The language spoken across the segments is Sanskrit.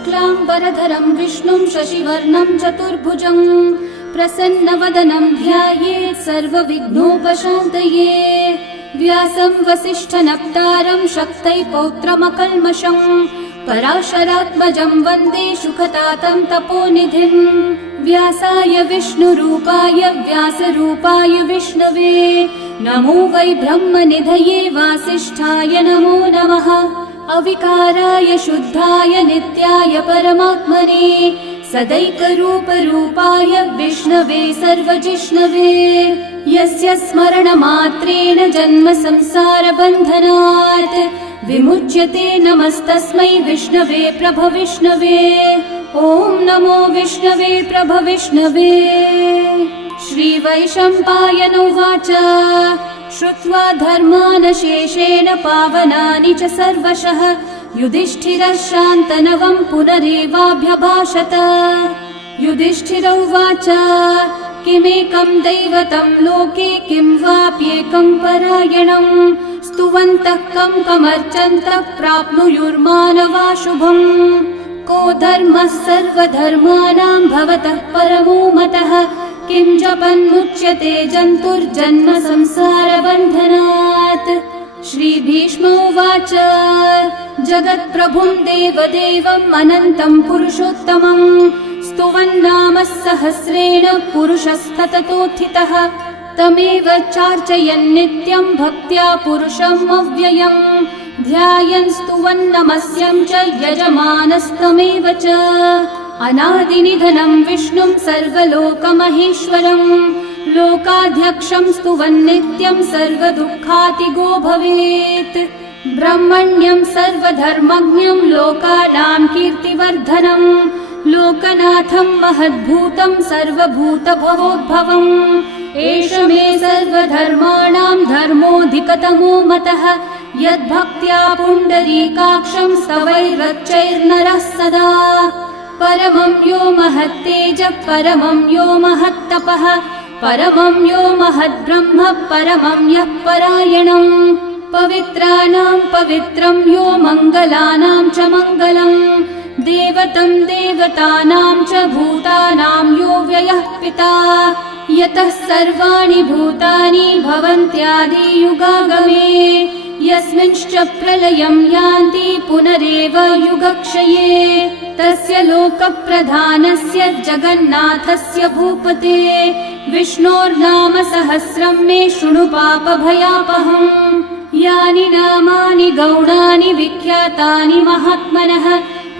शुक्लाम्बरधरं विष्णुं शशिवर्णं चतुर्भुजं प्रसन्नवदनं ध्यायेत् सर्वविघ्नोपशान्तये। व्यासं वसिष्ठनप्तारं शक्तै पौत्रमकल्मषं पराशरात्मजं वन्दे शुकतातं तपोनिधिं। व्यासाय विष्णुरूपाय व्यासरूपाय विष्णवे नमो वै ब्रह्मनिधये वासिष्ठाय नमो नमः। अविकाराय शुद्धाय नित्याय परमात्मने सदैकरूपरूपाय विष्णवे सर्वजिष्णवे। यस्य स्मरणमात्रेण जन्म संसारबन्धनात् विमुच्यते नमस्तस्मै विष्णवे प्रभविष्णवे। ॐ नमो विष्णवे प्रभविष्णवे। श्रीवैशम्पायन उवाच श्रुत्वा धर्मानशेषेण पावनानि च सर्वशः युधिष्ठिरः शान्तनवं पुनरेवाभ्यभाषत। युधिष्ठिर उवाच किमेकं दैवतं लोके किं वाप्येकं परायणं स्तुवन्तः कं कमर्चन्तः प्राप्नुयुर्मानवा शुभम्। को धर्मः सर्वधर्माणां भवतः परमो मतः किं जपन्मुच्यते जन्तुर्जन्म संसारबन्धनात्। श्रीभीष्म उवाच जगत्प्रभुं देवदेवम् अनन्तं पुरुषोत्तमं स्तुवन्नामः सहस्रेण पुरुषस्तततोत्थितः तमेव चार्चयन् नित्यं भक्त्या पुरुषम् अव्ययम् ध्यायन् स्तुवन्नमस्यं च यजमानस्तमेव च। अनादिनिधनं विष्णुं सर्वलोकमहेश्वरं लोकाध्यक्षं स्तुवन्नित्यं सर्वदुःखातिगो भवेत्। ब्रह्मण्यं सर्वधर्मज्ञं लोकानां कीर्तिवर्धनं लोकनाथं महद्भूतं सर्वभूतभवोद्भवम्। एष मे सर्वधर्माणां धर्मोऽधिकतमो मतः यद्भक्त्या पुण्डरीकाक्षं स्तवैरर्चैर्नरः सदा। परमं यो महत्तेजः परमं यो महत्तपः परमं यो महद्ब्रह्म परमं यः परायणम्। पवित्राणां पवित्रं यो मङ्गलानां च मङ्गलम् देवतं देवतानां च भूतानां यो व्ययः पिता यतः सर्वाणि भूतानि भवन्त्यादियुगागमे यस्मिंश्च प्रलयं यान्ति पुनरेव युगक्षये तस्य लोकप्रधानस्य जगन्नाथस्य भूपते विष्णोर्नाम सहस्रं मे शृणु पापभयापहम्। यानि नामानि गौणानि विख्यातानि महात्मनः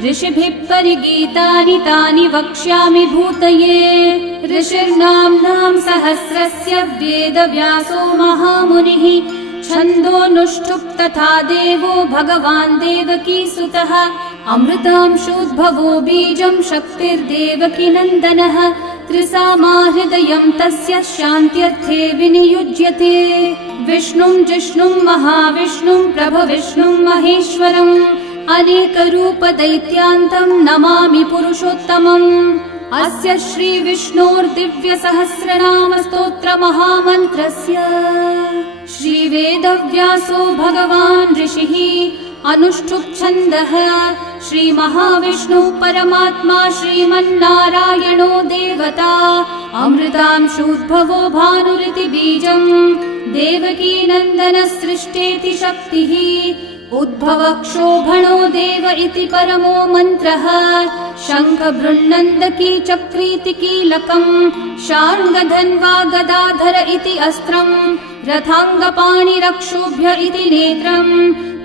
ऋषिभिः परिगीतानि तानि वक्ष्यामि भूतये। ऋषिर्नाम्नां सहस्रस्य वेदव्यासो महामुनिः छन्दोऽनुष्ठुप् तथा देवो भगवान् देवकीसुतः अमृतांशोद्भवो बीजं शक्तिर्देवकी नन्दनः त्रिसामा हृदयं तस्य शान्त्यर्थे विनियुज्यते। विष्णुं जिष्णुं महाविष्णुं प्रभविष्णुं महेश्वरम् अनेकरूपदैत्यान्तं नमामि पुरुषोत्तमम्। अस्य श्रीविष्णोर्दिव्यसहस्रनामस्तोत्रमहामन्त्रस्य श्रीवेदव्यासो भगवान् ऋषिः अनुष्ठुप्छन्दः श्रीमहाविष्णुः परमात्मा श्रीमन्नारायणो देवता अमृतांशोद्भवो भानुरिति बीजम् देवकी नन्दनसृष्टेति शक्तिः उद्भवक्षोभणो देव इति परमो मन्त्रः शङ्खबृन्नन्दकी चक्रीति कीलकम् शार्ङ्गधन्वा गदाधर इति अस्त्रम् रथाङ्गपाणिरक्षोभ्य इति नेत्रम्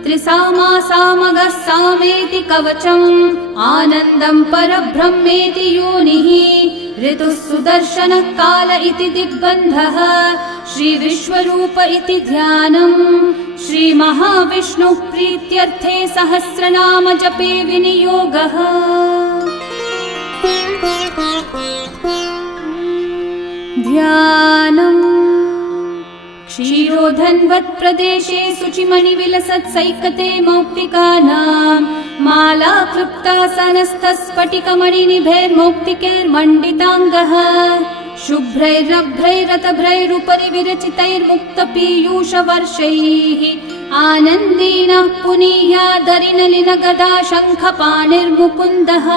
त्रिसामा सामगः सामेति कवचम् आनन्दं परब्रह्मेति योनिः ऋतुः सुदर्शनः काल इति दिग्बन्धः श्रीविश्वरूप इति ध्यानम् श्रीमहाविष्णुः प्रीत्यर्थे सहस्रनाम जपे विनियोगः। ध्यानम् क्षीरोधन्वत्प्रदेशे शुचिमणिविलसत्सैकते मौक्तिकानां माला क्लृप्तासनस्थस्फटिकमणिनिभैर्मौक्तिकैर्मण्डिताङ्गः शुभ्रैरभ्रैरतभ्रैरुपरि विरचितैर्मुक्तपीयूषवर्षैः आनन्देन पुनीयादरिनलिनगदा शङ्खपाणिर्मुकुन्दः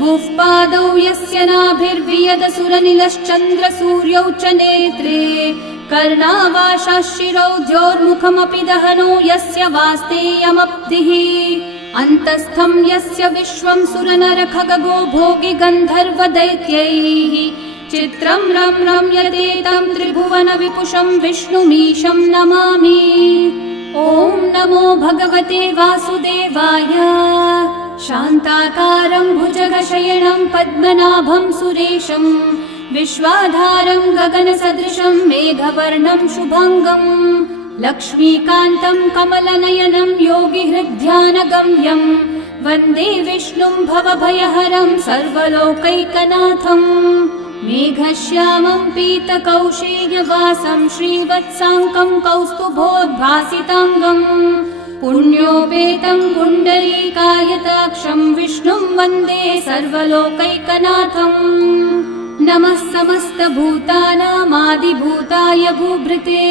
बुःपादौ यस्य नाभिर्वियदसुरनिलश्चन्द्रसूर्यौ च नेत्रे कर्णावाशाः शिरौद्योर्मुखमपि दहनो यस्य वास्तेयमब्धिः अन्तस्थं यस्य विश्वं सुरनरखगो भोगि गन्धर्वदैत्यैः चित्रं रम्यते तं त्रिभुवन विपुषं विष्णुमीशं नमामि। ॐ नमो भगवते वासुदेवाय। शान्ताकारं भुजगशयनं पद्मनाभं सुरेशं विश्वाधारं गगनसदृशं मेघवर्णं शुभाङ्गं लक्ष्मीकान्तं कमलनयनं योगिहृद्ध्यानगम्यं वन्दे विष्णुं भवभयहरं सर्वलोकैकनाथम् मेघश्यामं पीतकौशेयवासं श्रीवत्साङ्कं कौस्तुभोद्भासिताङ्गं पुण्योपेतं पुण्डरीकायताक्षं विष्णुं वन्दे सर्वलोकैकनाथम् नमः समस्तभूतानामादिभूताय भूभृते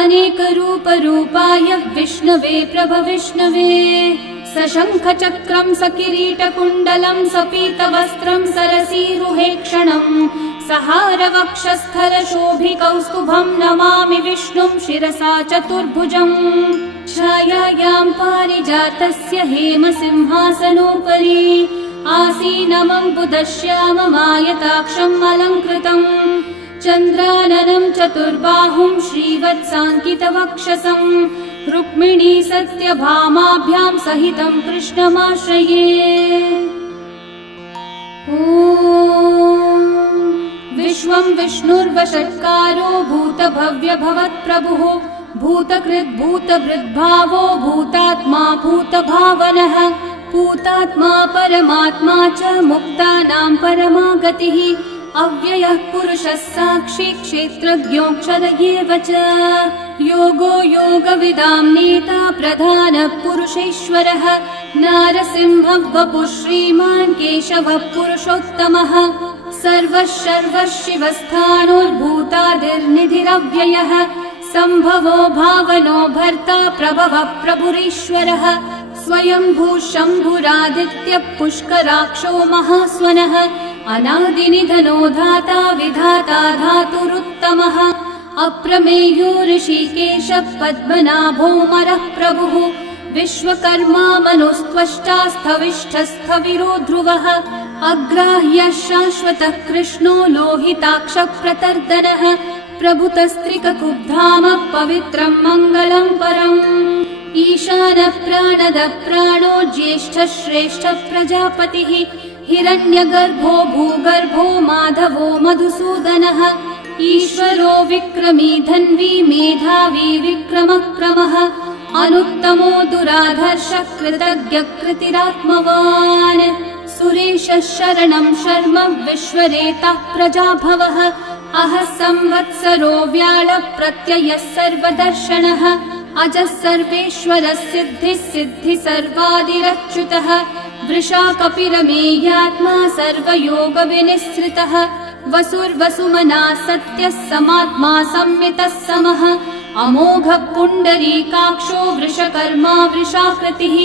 अनेकरूपरूपाय विष्णवे प्रभविष्णवे सशङ्खचक्रं सकिरीटकुण्डलं सपीतवस्त्रं सरसीरुहेक्षणं सहारवक्षस्थलशोभिकौस्तुभं नमामि विष्णुं शिरसा चतुर्भुजम् छायायां पारिजातस्य हेमसिंहासनोपरि आसीनमं बुधश्याममायताक्षम् अलङ्कृतम् चन्द्राननं चतुर्बाहुं श्रीवत्साङ्कितवक्षसं रुक्मिणी सत्यभामाभ्यां सहितं कृष्णमाश्रये। ॐ विश्वं विष्णुर्वषट्कारो भूतभव्यभवत्प्रभुः भूतकृद्भूतभृद्भावो भूतात्मा भूतभावनः भूतात्मा परमात्मा च मुक्तानां परमागतिः अव्ययः पुरुषः साक्षी क्षेत्रज्ञोऽक्षर एव च योगो योगविदां नेता प्रधानः पुरुषेश्वरः नारसिंहः वपुः श्रीमान् केशवः पुरुषोत्तमः सर्वः शर्वः शिवस्थाणोर्भूतादिर्निधिरव्ययः सम्भवो भावनो भर्ता प्रभवः प्रभुरीश्वरः स्वयंभू शम्भुरादित्यः पुष्कराक्षो महास्वनः अनादिनिधनो धाता विधाता धातुरुत्तमः अप्रमेयो ऋषिकेशः पद्मनाभोऽमरः प्रभुः विश्वकर्मा मनुस्त्वष्टा स्थविष्ठस्थविरो ध्रुवः अग्राह्यः शाश्वतः कृष्णो लोहिताक्षः प्रतर्दनः प्रभुतस्त्रिककुब्धामः पवित्रं मङ्गलं परम् ईशानः प्राणदः प्राणो ज्येष्ठः श्रेष्ठः प्रजापतिः हिरण्यगर्भो भूगर्भो माधवो मधुसूदनः ईश्वरो विक्रमी धन्वी मेधावी विक्रमक्रमः अनुत्तमो दुराधर्षः कृतज्ञः कृतिरात्मवान् सुरेशः शरणं शर्म विश्वरेतः प्रजाभवः अहः संवत्सरो व्याळः प्रत्ययः सर्वदर्शनः अजः सर्वेश्वरः सिद्धिः सिद्धि सर्वादिरच्युतः वृषा कपिरमेयात्मा सर्वयोगविनिःसृतः वसुर्वसुमना सत्यः समात्मा संमितः समः अमोघः पुण्डरीकाक्षो वृषकर्मा वृषाकृतिः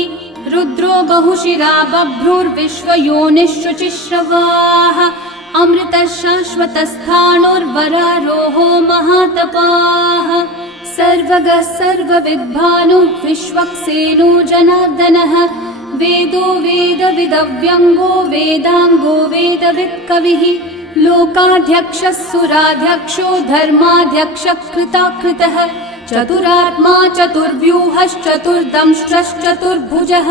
रुद्रो बहुशिरा बभ्रुर्विश्वयोनिः शुचिश्रवाः अमृतः शाश्वतस्थाणोर्वरारोहो महातपाः सर्वगः सर्वविद्भानुः विश्वक्सेनो जनार्दनः वेदो वेदविदव्यङ्गो वेदाङ्गो वेदवित्कविः लोकाध्यक्षः सुराध्यक्षो धर्माध्यक्षः कृताकृतः चतुरात्मा चतुर्व्यूहश्चतुर्दंष्ट्रश्चतुर्भुजः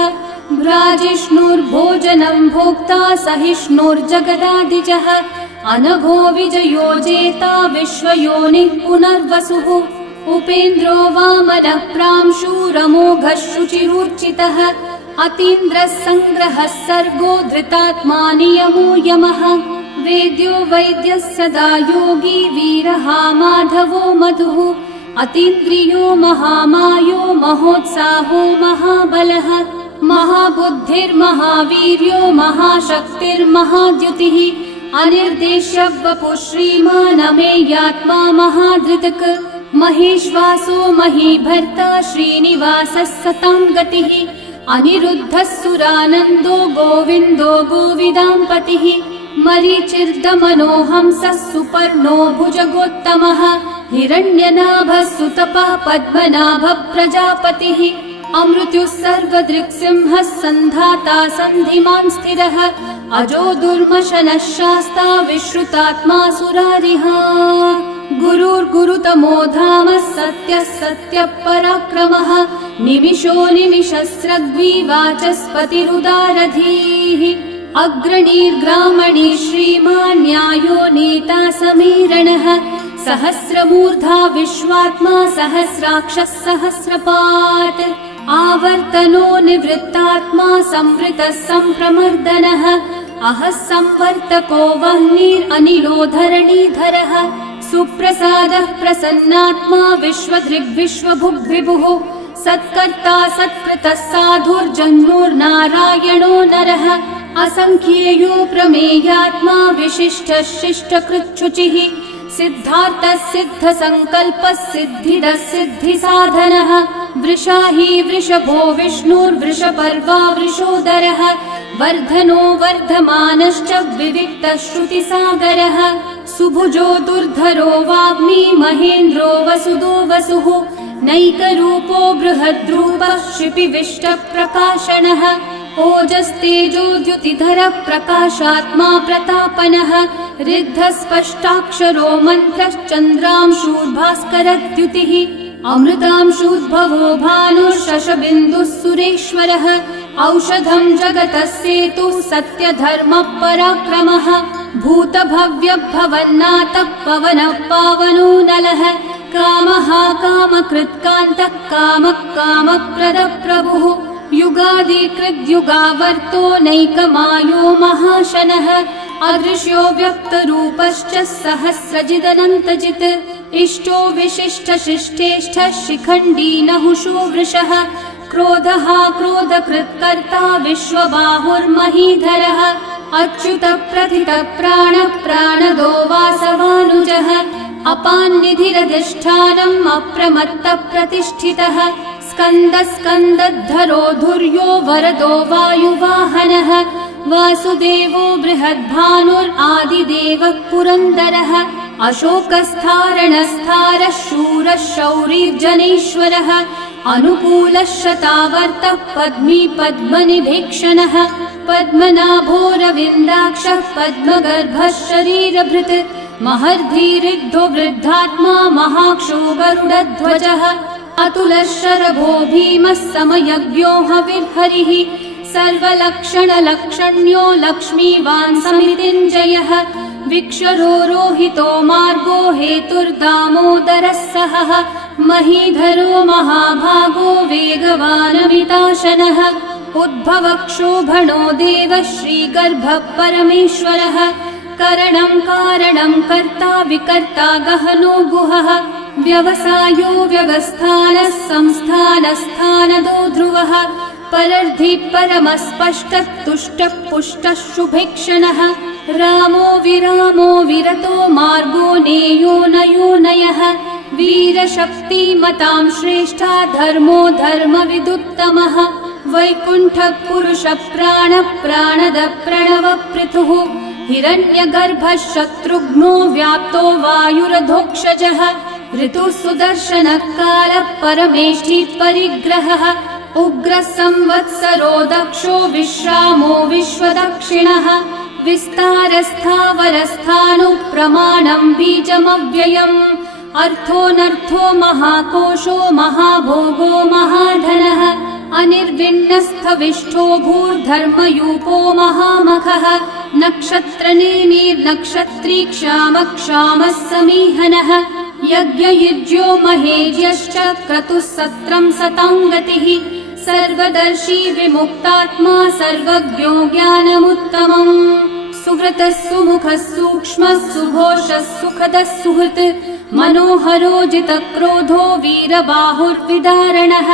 भ्राजिष्णुर्भोजनं भोक्ता सहिष्णुर्जगदादिजः अनघो विजयो जेता विश्वयोनिः पुनर्वसुः उपेन्द्रो वामनः प्रांशुरमोघः शुचिरूर्चितः अतीन्द्रः सङ्ग्रहः सर्गो धृतात्मा नियमो यमः वेद्यो वैद्यः सदा योगी वीरः माधवो मधुः अतीन्द्रियो महामायो महोत्साहो महाबलः महाबुद्धिर्महावीर्यो महाशक्तिर्महाद्युतिः अनिर्देश्य वपुः श्रीमान् अमेयात्मा महाधृतक् महेश्वासो महीभर्ता श्रीनिवासः सतां गतिः अनिरुद्धः सुरानन्दो गोविन्दो गोविदाम्पतिः मरीचिर्दमनोहंसः सुपर्णो भुजगोत्तमः हिरण्यनाभः सुतपः पद्मनाभः प्रजापतिः अमृत्युः सर्वदृक्सिंहः सन्धाता सन्धिमान् स्थिरः अजो दुर्मशनः शास्ता विश्रुतात्मा सुरारिः गुरुर्गुरुतमो धामः सत्यः सत्यपराक्रमः निमिषो निमिषस्रग्वी वाचस्पतिरुदारधीः अग्रणीर्ग्रामणी श्रीमान् न्यायो नेता समीरणः सहस्रमूर्धा विश्वात्मा सहस्राक्षः सहस्रपात् आवर्तनो निवृत्तात्मा संवृतः सम्प्रमर्दनः अहः संवर्तको वह्निरनिलो धरणीधरः सुप्रसादः प्रसन्नात्मा विश्वदृग्विश्वभुग्विभुः सत्कर्ता सत्कृतः साधुर्जन्मोर्नारायणो नरः असंख्येयो प्रमेयात्मा विशिष्टः शिष्टकृच्छुचिः सिद्धार्थः सिद्धसङ्कल्पः सिद्धिदः सिद्धिसाधनः वृषाही वृषभो विष्णुर्वृषपर्वा वृषोदरः वर्धनो वर्धमानश्च विविक्तः श्रुतिसागरः सुभुजो दुर्धरो वाग्मी महेन्द्रो वसुदो वसुः नैकरूपो बृहद्रूपः शिपिविष्टप्रकाशनः ओजस्तेजोद्युतिधरः प्रकाशात्मा प्रतापनः ऋद्धः स्पष्टाक्षरो मन्त्रश्चन्द्रांशूर्भास्करद्युतिः अमृतांशूद्भवो भानुः सुरेश्वरः औषधं जगतः सेतुः सत्यधर्मपराक्रमः भूतभव्यभवन्नाथः पवनः पावनो नलः कामः कामकृत्कान्तः कामः कामप्रदः प्रभुः युगादिकृद्युगावर्तो नैकमायो महाशनः अदृश्यो व्यक्तरूपश्च सहस्रजिदनन्तजित् इष्टो विशिष्टशिष्टेष्ठः शिखण्डी नहुषो वृषः क्रोधः क्रोधकृत्कर्ता विश्वबाहुर्महीधरः अच्युतः प्रथितः प्राणः प्राणदो वासवानुजः अपान्निधिरधिष्ठानम् अप्रमत्तः प्रतिष्ठितः स्कन्दस्कन्दद्धरो धुर्यो वरदो वायुवाहनः वासुदेवो बृहद्भानुरादिदेवः पुरन्दरः अशोकस्थारणस्थारः शूरः शौरिर्जनेश्वरः अनुकूलः शतावर्तः पद्मी पद्मनिभीक्षणः पद्मनाभोरविन्दाक्षः पद्मगर्भः शरीरभृत् महर्धिरिग्धो वृद्धात्मा महाक्षो गरुडध्वजः अतुलः शरभो भीमः समयज्ञो हविर्हरिः सर्वलक्षणलक्षण्यो लक्ष्मीवान् समितिञ्जयः विक्षरो रोहितो मार्गो हेतुर्दामोदरः सहः महीधरो महाभागो वेगवानमिताशनः उद्भवक्षोभणो देवः श्रीगर्भः परमेश्वरः करणं कारणं कर्ता विकर्ता गहनो गुहः व्यवसायो व्यवस्थानः संस्थानस्थानदो ध्रुवः परर्धि परमस्पष्टः तुष्टः पुष्टः शुभेक्षणः रामो विरामो विरतो मार्गो नेयो नयो नयः वीरशक्तिमतां श्रेष्ठा धर्मो धर्मविदुत्तमः वैकुण्ठः पुरुषः प्राणः प्राणदः प्रणवपृथुः हिरण्यगर्भः शत्रुघ्नो व्याप्तो वायुरधोक्षजः ऋतुः सुदर्शनः कालः परमेष्ठी परिग्रहः उग्रः संवत्सरो दक्षो विश्रामो विश्वदक्षिणः विस्तारस्थावरस्थाणुः प्रमाणं बीजमव्ययम् अर्थोऽनर्थो महाकोशो महाभोगो महाधनः अनिर्विण्णस्थविष्ठो भूर्धर्मयूपो महामखः नक्षत्रनेमिर्नक्षत्री क्षामः क्षामः समीहनः यज्ञयुज्यो महेज्यश्च क्रतुः सत्रं सतां गतिः सर्वदर्शी विमुक्तात्मा सर्वज्ञो ज्ञानमुत्तमम् सुव्रतः सुमुखः सूक्ष्मः सुघोषः सुखदः सुहृत् मनोहरो जितक्रोधो वीरबाहुर्विदारणः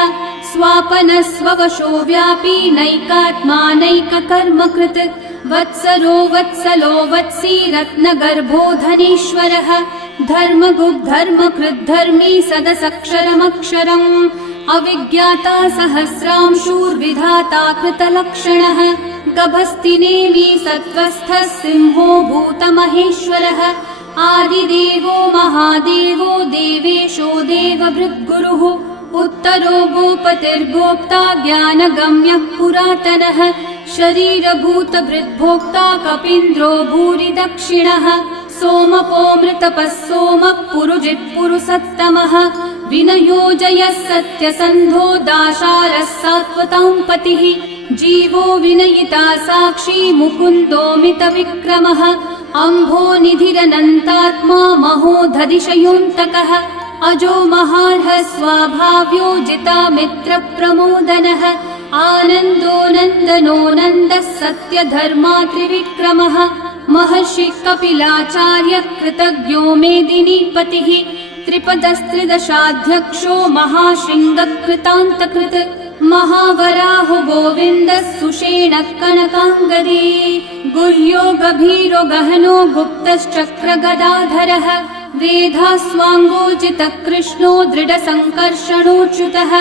स्वापनः स्ववशो व्यापी नैकात्मा नैककर्मकृत् वत्सरो वत्सलो वत्सी रत्नगर्भो धनीश्वरः धर्मकृद्धर्मी सदसक्षरमक्षरम् अविज्ञाता सहस्रांशूर्विधाता कृतलक्षणः गभस्तिनेमि सत्त्वस्थः सिंहो भूतमहेश्वरः आदिदेवो महादेवो देवेशो देवभृद्गुरुः उत्तरो गोपतिर्गोप्ता ज्ञानगम्यः पुरातनः शरीरभूतभृद्भोक्ता कपीन्द्रो भूरि दक्षिणः सोमपोमृतपः सोमः पुरुजित्पुरुसत्तमः विनयोजयः सत्यसन्धो दाशारः सात्वतां पतिः जीवो विनयिता साक्षी मुकुन्दोमितविक्रमः अम्भोनिधिरनन्तात्मा महोदधिशयोऽन्तकः अजो महार्हः स्वाभाव्यो जितामित्रप्रमोदनः आनन्दो नन्दनो नन्दः सत्यधर्मात्रिविक्रमः महर्षि कपिलाचार्य कृतज्ञो मेदिनीपतिः त्रिपदस्त्रिदशाध्यक्षो महाशृङ्गकृतान्तकृत् महावराहो गोविन्दः सुषेणः कनकाङ्गदी गुह्यो गभीरो गहनो गुप्तश्चक्रगदाधरः वेधास्वाङ्गोचितः कृष्णो दृढसङ्कर्षणोच्युतः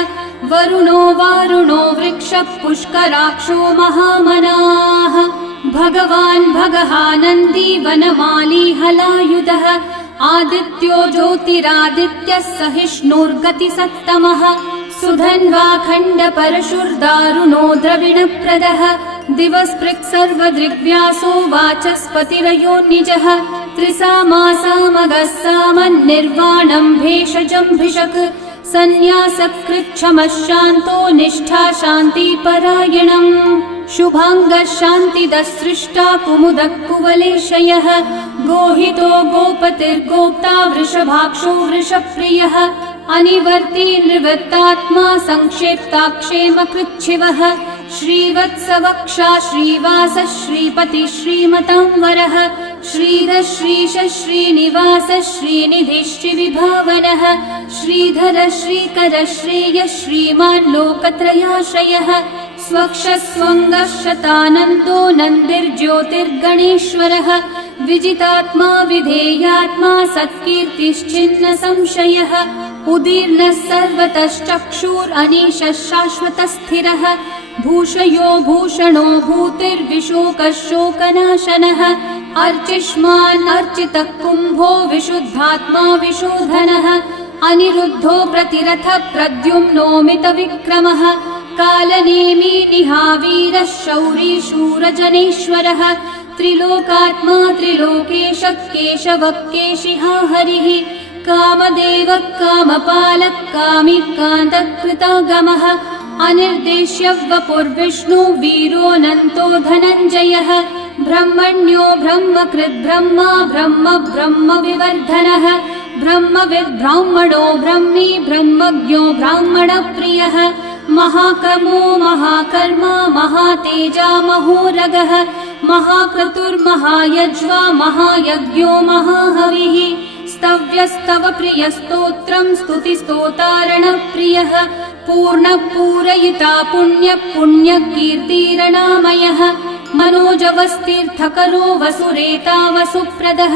वरुणो वारुणो वृक्षः पुष्कराक्षो महामनाः भगवान् भगहानन्दी वनमाली हलायुधः आदित्यो ज्योतिरादित्यः सहिष्णुर्गतिसत्तमः सुधन्वा खण्डपरशुर्दारुणो द्रविणप्रदः दिवस्पृक् सर्वदृग्व्यासो वाचस्पतिरयो निजः त्रिसामासामगः सामन्निर्वाणं भेषजम्भिषक् सन्न्यासकृच्छमः शान्तो निष्ठा शान्तिपरायणम् शुभाङ्गः शान्तिदः सृष्टा कुमुदः कुवलेशयः गोहितो गोपतिर्गोप्ता वृषभाक्षो वृषप्रियः अनिवर्ती निवृत्तात्मा संक्षेप्ताक्षेमकृच्छिवः श्रीवत्सवक्षा श्रीवासः श्रीपतिः श्रीमतांवरः श्रीधः श्रीशः श्रीनिवासः श्रीनिधिः श्रीविभावनः श्रीधरः श्रीकरः श्रेयः श्रीमान् लोकत्रयाश्रयः स्वक्षः स्वङ्गः शतानन्दो नन्दिर्ज्योतिर्गणेश्वरः विजितात्मा विधेयात्मा सत्कीर्तिश्चिन्न संशयः उदीर्णः सर्वतश्चक्षुरनीशः शाश्वतस्थिरः भूषयो भूषणो भूतिर्विशोकः शोकनाशनः अर्चिष्मान् अर्चितः कुम्भो विशुद्धात्मा विशोधनः अनिरुद्धो प्रतिरथः प्रद्युम्नोमितविक्रमः कालनेमी निहावीरः शौरी शूरजनेश्वरः त्रिलोकात्मा त्रिलोकेशः केशवः केशिहा हरिः कामदेवः कामपालः कामी कान्तकृतागमः अनिर्देश्य वपुर्विष्णु वीरोऽनन्तो धनञ्जयः ब्रह्मण्यो ब्रह्मकृद्ब्रह्मा ब्रह्म ब्रह्मविवर्धनः ब्रह्मविद् ब्राह्मणो ब्रह्मी ब्रह्मज्ञो ब्राह्मणप्रियः महाक्रमो महाकर्मा महातेजा महोरगः महाक्रतुर्महायज्वा महायज्ञो महाहविः स्तव्यस्तव प्रियस्तोत्रं स्तुतिस्तोतारणप्रियः पूर्णपूरयिता पुण्यकीर्तिरणामयः मनोजवस्तीर्थकरो वसुरेता वसुप्रदः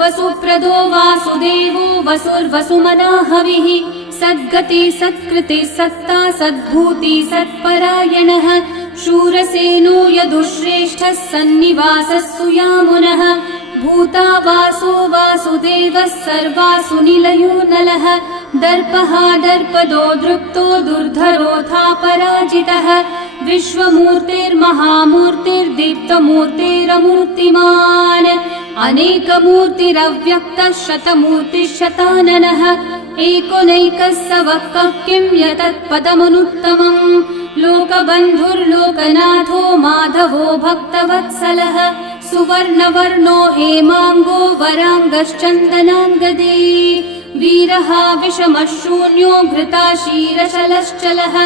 वसुप्रदो वासुदेवो वसुर्वसुमनाहविः सद्गति सत्कृति सत्ता सद्भूति सत्परायणः शूरसेनो यदुश्रेष्ठः सन्निवासः सुयामुनः भूता वासो वासुदेवः सर्वासु निलयो नलः दर्पः दर्पदो दृप्तो दुर्धरोऽथा पराजितः विश्वमूर्तिर्महामूर्तिर्दीप्तमूर्तिरमूर्तिमान् अनेकमूर्तिरव्यक्तः शतमूर्तिः एकोनैकः स वः किं यतत्पदमनुत्तमम् लोकबन्धुर्लोकनाथो माधवो भक्तवत्सलः सुवर्णवर्णो हेमाङ्गो वराङ्गश्चन्दनाङ्गदे वीरः विषमः शून्यो घृताशीरशलश्चलः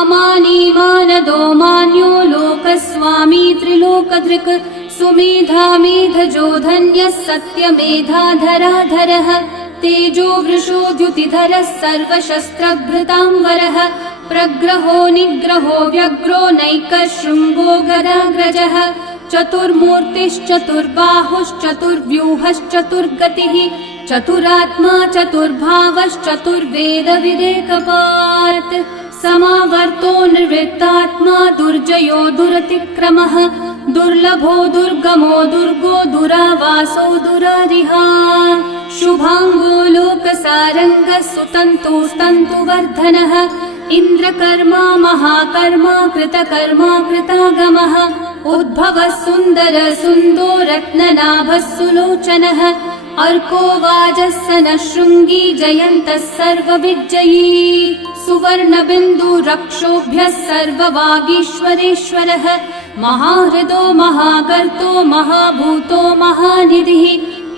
अमानीमानदो मान्यो लोकस्वामी त्रिलोकधृक् सुमेधामेधजो धन्यः सत्यमेधाधराधरः तेजो वृषो द्युतिधरः सर्वशस्त्रभृतांवरः प्रग्रहो निग्रहो व्यग्रो नैकः शृङ्गो गदाग्रजः चतुर्मूर्तिश्चतुर्बाहुश्चतुर्व्यूहश्चतुर्गतिः चतुरात्मा चतुर्भावश्चतुर्वेदविदेकपात् समावर्तो निर्वृत्तात्मा दुर्जयो दुरतिक्रमः दुर्लभो दुर्गमो दुर्गो दुरावासो दुरारिहा शुभांगो लोकसारङ्गः सुतन्तुस्तन्तुवर्धनः इन्द्रकर्मा महाकर्मा कृतकर्मा कृतागमः उद्भवः सुन्दर सुन्दो रत्ननाभः सुलोचनः अर्को वाजः सनः शृङ्गी जयन्तः सर्वविजयी सुवर्णबिन्दु रक्षोभ्यः सर्ववागीश्वरेश्वरः महाहृदो महागर्तो महाभूतो महानिधिः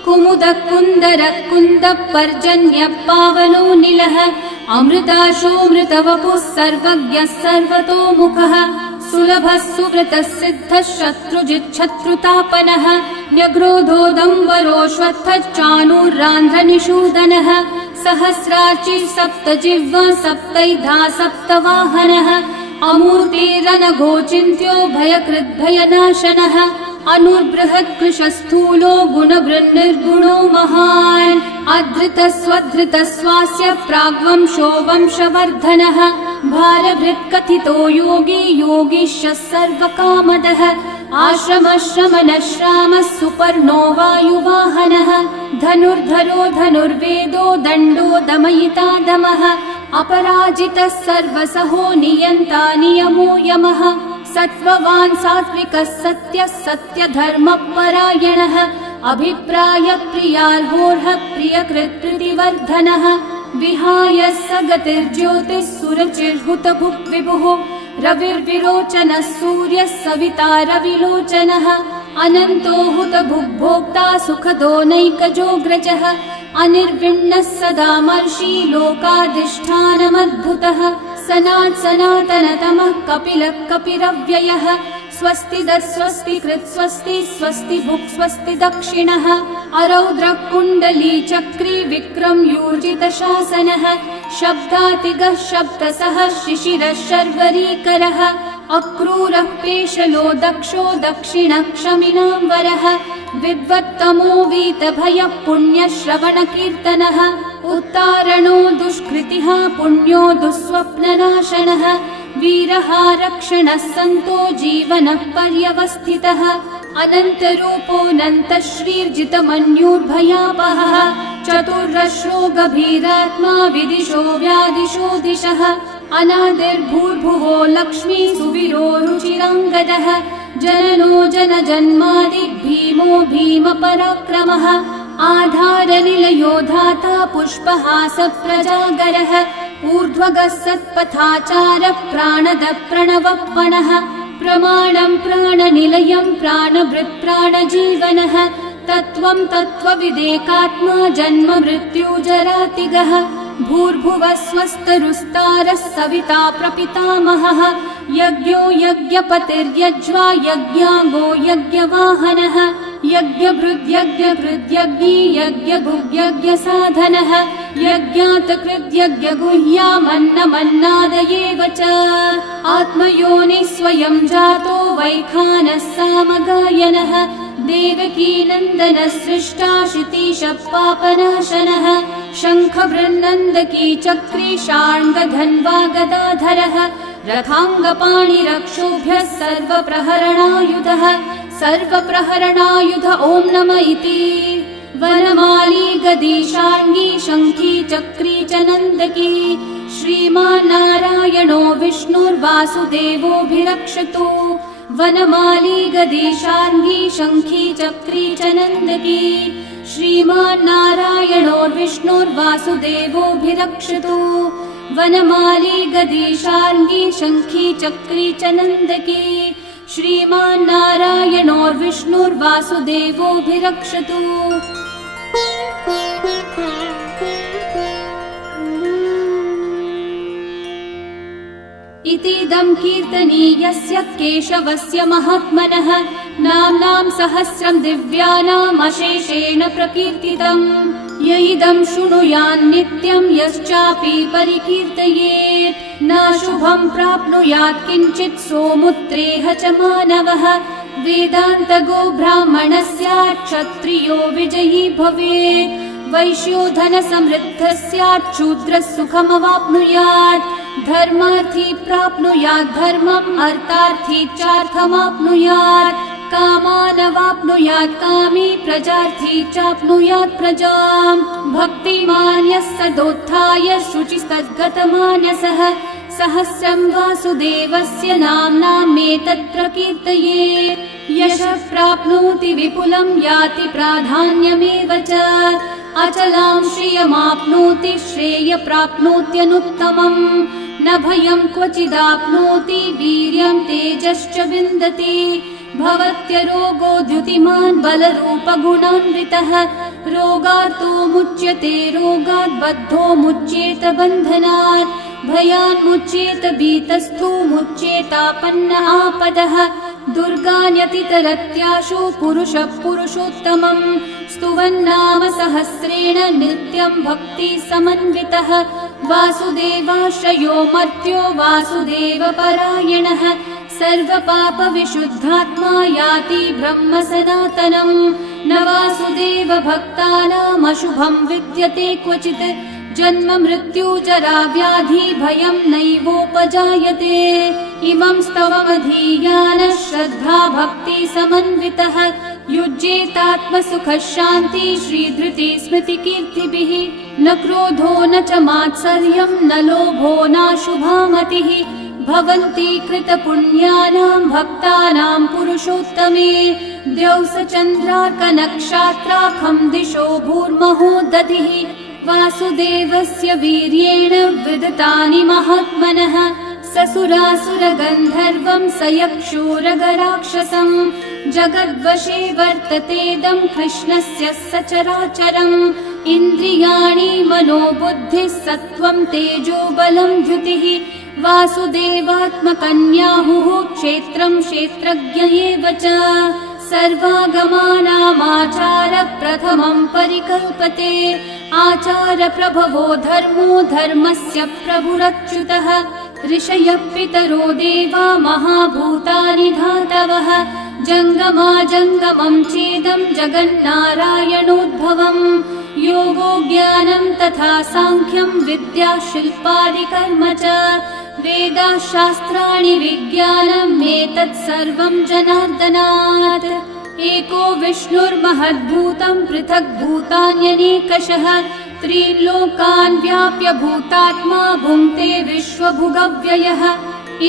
कुमुदः कुन्दरः कुन्दः पर्जन्यः पावनो निलः अमृताशोऽमृतवपुः सर्वज्ञः सर्वतोमुखः सुलभः सुव्रतः सिद्धः शत्रुजिच्छत्रुतापनः न्यग्रोधोदम्बरोऽश्वत्थश्चाणूरान्ध्रनिषूदनः सहस्रार्चिः सप्तजिह्वा सप्तैधा सप्तवाहनः अमूर्तिरनघोचिन्त्यो भयकृद्भयनाशनः अनुर्बृहत्कृशस्थूलो गुणवृन्निर्गुणो महान् अधृतस्वधृतस्वास्य प्राग्वंशो वंशवर्धनः भारभृत्कथितो योगी योगीशः सर्वकामदः आश्रमश्रमणश्रामः सुपर्णो वायुवाहनः धनुर्धरो धनुर्वेदो दण्डो दमयिता दमः अपराजितः सर्वसहो नियन्ता नियमो यमः सत्त्ववान् सात्विकः सत्यः सत्यधर्मपरायणः अभिप्रायप्रियार्होर्हः प्रियकृत्कृतिवर्धनः विहाय स गतिर्ज्योतिः सुरचिर्हुतभुक् विभुः रविर्विरोचनः सूर्यः सविता रविलोचनः अनन्तो हुतभुग्भोक्ता सुखदो नैकजोऽग्रजः अनिर्विण्णः सदा मर्षि लोकाधिष्ठानमद्भुतः सनातनतमः कपिलः कपिरव्ययः स्वस्तिदः स्वस्तिकृत् स्वस्ति स्वस्ति भुक् स्वस्ति दक्षिणः अरौद्रः कुण्डली चक्री विक्रमयूर्जितशासनः शब्दातिगः शब्दसः शिशिरः शर्वरीकरः अक्रूरः पेशलो दक्षो दक्षिणः क्षमिनाम्बरः विद्वत्तमो वीतभयः पुण्यश्रवणकीर्तनः उत्तारणो दुष्कृतिः पुण्यो दुःस्वप्ननाशनः वीरः रक्षणः सन्तो जीवनः पर्यवस्थितः अनन्तरूपोऽनन्तः श्रीर्जितमन्युर्भयापहः चतुर्रश्रो गभीरात्मा विदिशो व्यादिशो दिशः अनादिर्भूर्भुवो लक्ष्मी सुवीरो रुचिराङ्गदः जननो जनजन्मादि भीमो भीमपराक्रमः आधारनिलयो धाता पुष्पहास प्रजागरः ऊर्ध्वगः सत्पथाचारः प्राणदः प्रणवप्पणः प्रमाणं प्राणनिलयं प्राणभृत् प्राणजीवनः तत्त्वं तत्त्वविदेकात्मा जन्म मृत्युजरातिगः भूर्भुवः स्वस्तरुस्तारः सविता प्रपितामहः यज्ञो यज्ञपतिर्यज्वा यज्ञाङ्गो यज्ञवाहनः यज्ञभृद्यज्ञकृद्यज्ञी यज्ञभुग्यज्ञसाधनः यज्ञातकृद्यज्ञगुह्यामन्नमन्नादयेव च आत्मयोनिः स्वयं जातो वैखानः सामगायनः देवकीनन्दनः सृष्टा शितीशः पापनाशनः शङ्खवृन्नन्दकी चक्री शार्ङ्गधन्वा गदाधरः रथाङ्गपाणिरक्षोभ्यः सर्वप्रहरणायुधः सर्वप्रहरणायुध ॐ नम इति वनमाली गदी शार्ङ्गी शङ्खी चक्री च नन्दकी श्रीमान्नारायणो विष्णुर्वासुदेवोऽभिरक्षतु वनमाली गदी शार्ङ्गी शङ्खी चक्री च नन्दकी श्रीमान्नारायणो विष्णुर्वासुदेवोऽभिरक्षतु वनमाली गदी शार्ङ्गी शङ्खी चक्री च नन्दकी श्रीमान्नारायणोर्विष्णुर्वासुदेवोऽभिरक्षतु इतीदं कीर्तनीयस्य केशवस्य महात्मनः नाम्नां सहस्रं दिव्यानामशेषेण प्रकीर्तितम् य इदं शृणुयान् नित्यं यश्चापि परिकीर्तयेत् नाशुभं प्राप्नुयात् किञ्चित् सोमुत्रेह च मानवः वेदान्तगो ब्राह्मणः स्यात् क्षत्रियो विजयी भवेत् वैश्यो धनसमृद्धः स्यात् शूद्रः सुखमवाप्नुयात् धर्मार्थी प्राप्नुयात् धर्मम् अर्थार्थी चार्थमाप्नुयात् कामानवाप्नुयात् कामी प्रजार्थी चाप्नुयात् प्रजाम् भक्तिमान् यः सदोत्थाय शुचिस्तद्गतमानसः सहस्रं वासुदेवस्य नाम्नामेतत् प्रकीर्तये यशः प्राप्नोति विपुलं याति प्राधान्यमेव च अचलां श्रियमाप्नोति श्रेय प्राप्नोत्यनुत्तमम् न भयं क्वचिदाप्नोति वीर्यं तेजश्च विन्दति भवत्यरोगो द्युतिमान् बलरूपगुणान्वितः रोगार्तो मुच्यते रोगात् बद्धो मुच्येत बन्धनात् भयान् मुच्येत भीतस्थो मुच्येतापन्न आपदः दुर्गान्यतितरत्याशु पुरुषः पुरुषोत्तमम् स्तुवन्नाम सहस्रेण नित्यं भक्ति समन्वितः वासुदेवाश्रयो मर्त्यो वासुदेवपरायणः सर्वपापविशुद्धात्मा याति ब्रह्म सनातनम् न वासुदेव भक्तानामशुभं विद्यते क्वचित् जन्म मृत्यु जरा व्याधि भयं नैवोपजायते इमं स्तवमधीयानः श्रद्धा भक्ति समन्वितः युज्येतात्मसुखः शान्ति श्रीधृति स्मृति कीर्तिभिः न क्रोधो न च मात्सर्यं न लोभो नाशुभा मतिः भवन्ति कृतपुण्यानां भक्तानां पुरुषोत्तमे द्यौस चन्द्रार्कनक्षत्राखं दिशो भूर्महो दधिः वासुदेवस्य वीर्येण विदतानि महात्मनः ससुरासुरगन्धर्वं स यक्षोरगराक्षसं जगद्वशे वर्ततेदं कृष्णस्य सचराचरम् इन्द्रियाणि मनोबुद्धिः सत्त्वं तेजो बलं द्युतिः वासुदेवात्मकन्याहुः क्षेत्रं क्षेत्रज्ञ एव च सर्वागमानामाचार प्रथमं परिकल्पते आचार प्रभवो धर्मो धर्मस्य प्रभुरच्युतः ऋषयः पितरो देवा महाभूतानि धातवः जङ्गमाजङ्गमं चेदं जगन्नारायणोद्भवम् योगो ज्ञानं तथा साङ्ख्यं विद्या शिल्पादिकर्म च वेदाः शास्त्राणि विज्ञानम् एतत् सर्वं जनार्दनात् एको विष्णुर्महद्भूतं पृथक् भूतान्यनेकशः त्रिलोकान् व्याप्य भूतात्मा भुङ्क्ते विश्वभुगव्ययः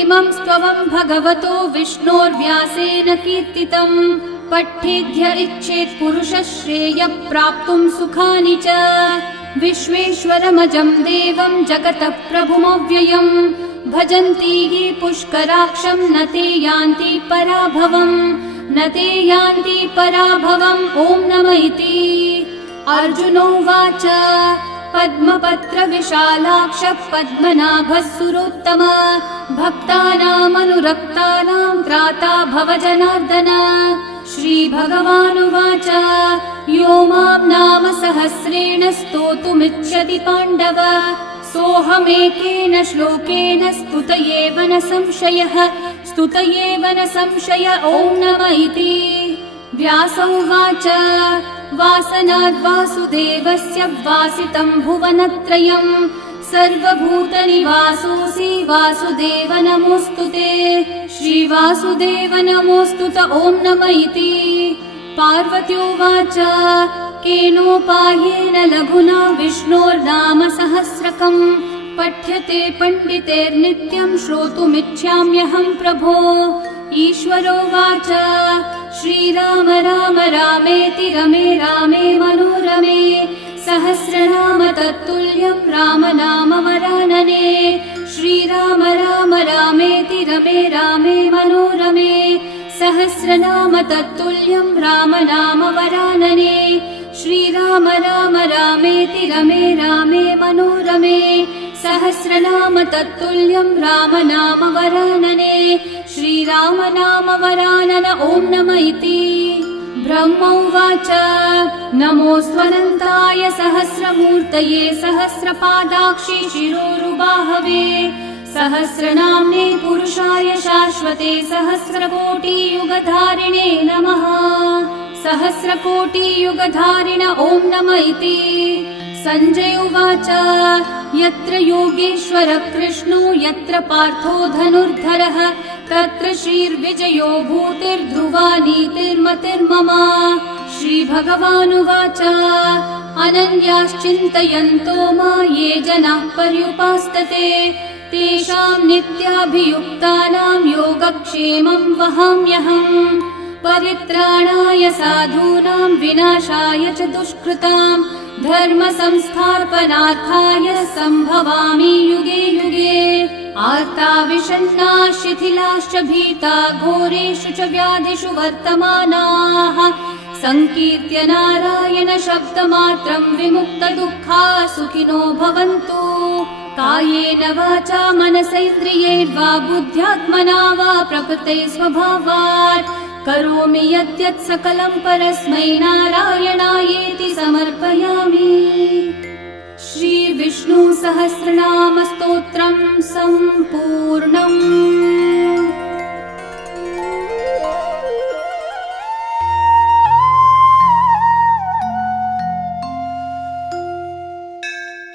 इमं स्तवं भगवतो विष्णोर्व्यासेन कीर्तितम् पठ्येद्य इच्छेत् पुरुषः श्रेयः प्राप्तुं सुखानि च विश्वेश्वरमजं देवं जगतः प्रभुमव्ययम् भजन्ति ये पुष्कराक्षं न ते यान्ति पराभवम् न ते यान्ति पराभवम् ॐ नमः इति अर्जुनोवाच पद्मपत्र विशालाक्ष पद्मनाभः सुरोत्तम भक्तानामनुरक्तानां त्राता भव जनार्दन श्रीभगवानुवाच यो मां नाम सहस्रेण स्तोतुमिच्छति पाण्डव सोऽहमेकेन श्लोकेन स्तुत एव न संशयः स्तुत एव न संशय ॐ नमः इति व्यास उवाच वासनाद्वासुदेवस्य वासितं भुवनत्रयम् सर्वभूतनिवासोऽसि वासुदेव नमोऽस्तु ते श्रीवासुदेव नमोऽस्तु त ॐ नमः इति पार्वत्योवाच केनोपायेन लघुना विष्णोर्नाम सहस्रकम् पठ्यते पण्डितेर्नित्यं श्रोतुमिच्छाम्यहं प्रभो ईश्वरोवाच श्रीराम राम रामेति रमे रामे मनोरमे सहस्रनाम तत्तुल्यं राम नाम वरानने श्रीराम राम रामेति रमे रामे मनोरमे सहस्रनाम तत्तुल्यं राम नाम वरानने श्रीराम राम रामेति रमे रामे मनोरमे सहस्रनाम तत्तुल्यं राम नाम वरानने श्रीराम नाम वरानन ॐ नमः इति ब्रह्म उवाच नमोऽस्त्वनन्ताय सहस्रमूर्तये सहस्रपादाक्षि शिरोरुबाहवे सहस्रनाम्ने पुरुषाय पुरुषाय शाश्वते सहस्रकोटियुगधारिणे नमः। सहस्रकोटियुगधारिण ॐ नम इति। सञ्जय उवाच यत्र योगेश्वरः कृष्णो यत्र पार्थो धनुर्धरः तत्र श्रीर्विजयो भूतिर्ध्रुवा नीतिर्मतिर्मम। श्रीभगवानुवाच अनन्याश्चिन्तयन्तो मा ये जनाः पर्युपासते तेषां नित्याभियुक्तानां योगक्षेमं वहाम्यहम्। परित्राणाय साधूनां विनाशाय च दुष्कृतां धर्म संस्थापनार्थाय सम्भवामि युगे युगे। आर्ता विषण्णा शिथिलाश्च भीता घोरेषु च व्याधिषु वर्तमानाः संकीर्त्य नारायण शब्दमात्रं विमुक्तदुःखा सुखिनो भवन्तु। कायेन वाचा मनसैन्द्रियैर्वा बुद्ध्यात्मना वा प्रकृते स्वभावात् करोमि यद्यत् सकलं परस्मै नारायणायेति समर्पयामि। श्री विष्णु सहस्रनाम स्तोत्रम् सम्पूर्णम्।